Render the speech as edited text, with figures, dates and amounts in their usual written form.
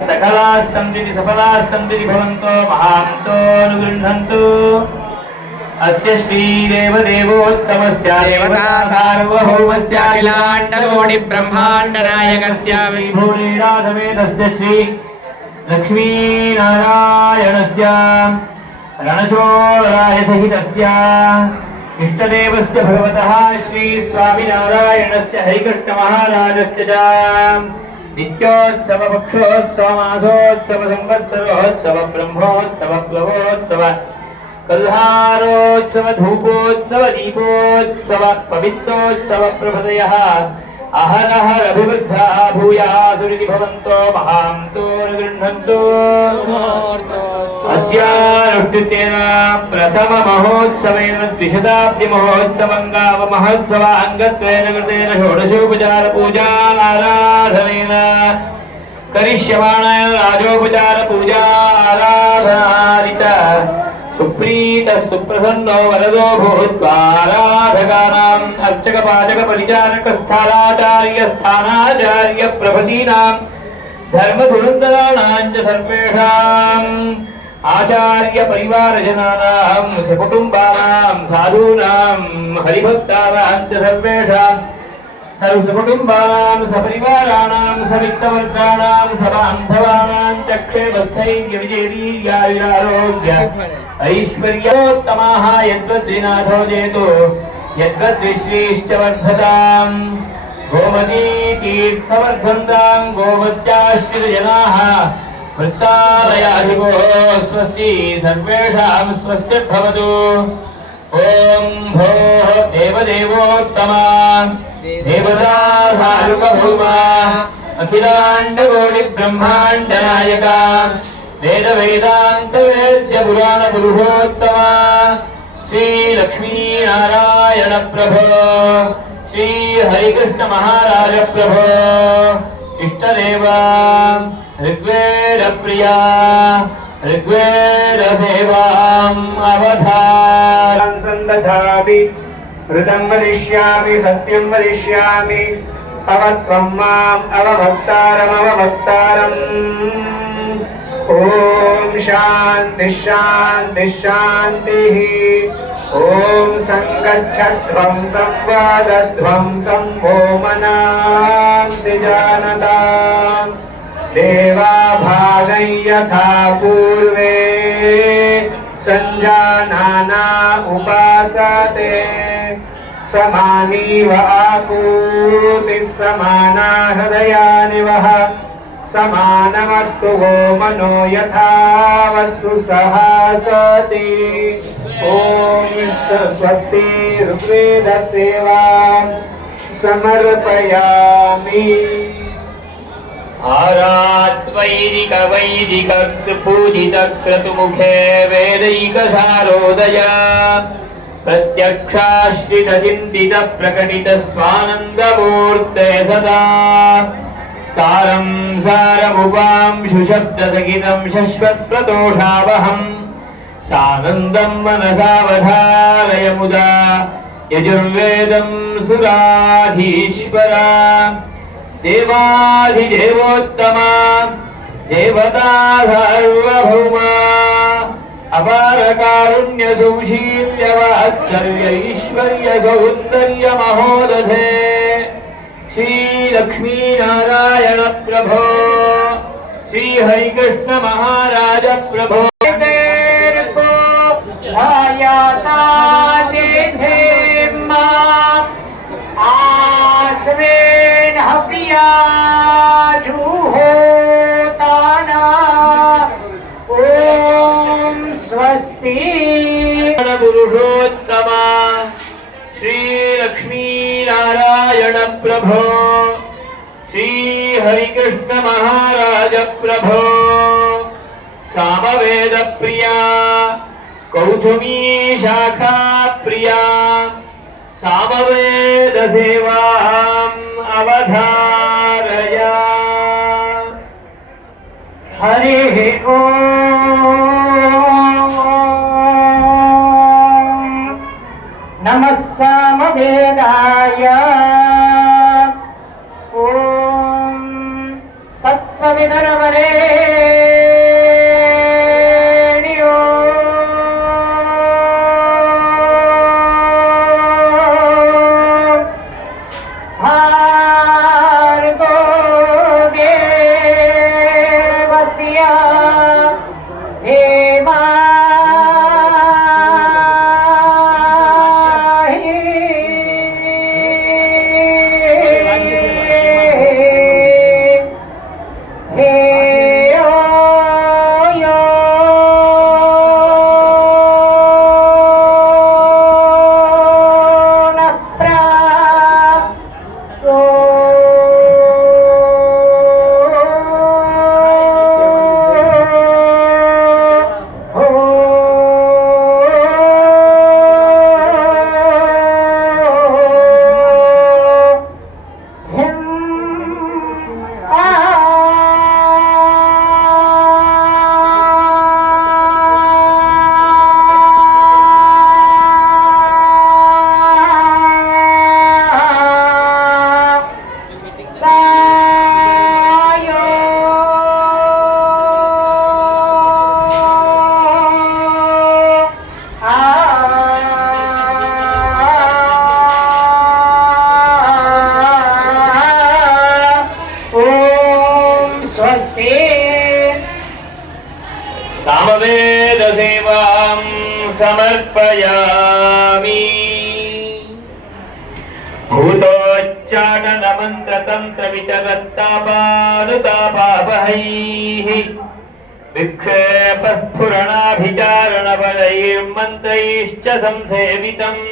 सकलाः सन्ति सफलाः सन्ति भवन्तो महान्तो अनुगृह्णन्तु। अस्य श्रीदेवदेवोत्तमस्य देवता सार्वभौमस्य अखिलाण्डकोटि ब्रह्माण्डनायकस्य विभूरिराधवेदस्य श्री लक्ष्मीनारायणस्य रणचोराय सहितस्य इष्टदेवस्य भगवतः श्री स्वामिनारायणस्य हरिकृष्णमहाराजस्य च नित्योत्सव पक्षोत्सव मासोत्सव संवत्सरोत्सव ब्रह्मोत्सव प्लवोत्सव कल्हारोत्सव धूपोत्सव दीपोत्सव पवित्रोत्सव प्रभृतयः अहरहर अभिवृद्धाः भूयासुरिति भवन्तो महान्तो गृह्णन्तु। अस्यानुष्ठितेन प्रथम महोत्सवेन द्विशताब्दि महोत्सवं गाव महोत्सवाङ्गत्वेन कृतेन षोडशोपचार पूजा आराधनेन करिष्यमाणेन राजोपचार पूजा आराधनादिच सुप्रीतः सुप्रसन्नो वरदो भूत्वा आराधकानाम् अर्चक पाचक परिचारक स्थानाचार्य स्थानाचार्य प्रभृतीनां धर्मधुरन्धराणां च सर्वेषाम् आचार्य परिवारजनानां सकुटुम्बानां साधूनां हरिभक्तानां च सर्वेषां सर्वसकुटुम्बानां सपरिवाराणां सवित्तवर्गाणां सबान्धवानां च क्षेमस्थैर्यविजयवीर्यायुरारोग्य ऐश्वर्योत्तमाः यद्वद्विनाथो जेतो यद्वद्विश्रीश्च वर्धताम्। गोमती तीर्थवर्धन्तां गोमत्याश्रितजनाः वृत्तालयाधिपो स्वस्ति सर्वेषां स्वस्तिर्भवतु। ओम भोः देवदेवोत्तमा देवता सार्वभौमा अखिलाण्डकोटि ब्रह्माण्डनायका वेद वेदान्त वेद्य पुराण पुरुषोत्तमा श्री लक्ष्मीनारायण प्रभो श्री हरिकृष्ण महाराज प्रभो इष्टदेव ऋग्वेद प्रिया ऋग्वेद सेवाम् अवधारं संदधामि ऋतं वदिष्यामि सत्यं वदिष्यामि अवत्वं माम् अवभक्तारम्। ॐ शान्ति शान्ति शान्तिः। ॐ संगच्छध्वं संवादध्वं सम्भो मनांसि जानताम् देवा भागं यथा पूर्वे संजानाना उपासते समानीव आपूतिः समाना हृदयानि वः समानमस्तु वो मनो यथा वसु सहासति। ॐ स्वस्ति ऋग्वेदसेवां समर्पयामि। आरात्वैरिक वैदिक पूजित क्रतुमुखे वेदैक सारोदय प्रत्यक्षाश्रित चिन्तित प्रकटित स्वानन्दमूर्ते सदा सारं सारमुपांशु शब्दसहितं शश्वत्प्रदोषावहं सानन्दं मनसावधारय मुदा यजुर्वेदं सुराधीश्वरा देवाधिदेवोत्तमा देवता सार्वभौमा अपार कारुण्य सौशील्य वात्सल्य ऐश्वर्य सौन्दर्य महोदधे श्री लक्ष्मीनारायण प्रभो श्री हरिकृष्ण महाराज प्रभो आश्वेन हव्या जुहोताना। ओम स्वस्ति पुरुषोत्तमा श्री लक्ष्मीनारायण प्रभो श्री हरिकृष्ण महाराज प्रभो सामवेद प्रिया कौथुमी शाखा प्रिया सामवेद सेवाम् अवधारय। हरिः ओम् नमः सामवेदाय। ओम तत्सवितुर्वरेण्यं वरेण्यो भार्गो देवस्य सामवेद सेवां समर्पयामि भूतोच्चाटन मंत्र तंत्र विचरत्तापानुतापापहैः विक्षेप स्फुरणाभिचारण बलैर्मन्त्रैश्च संसेवितम्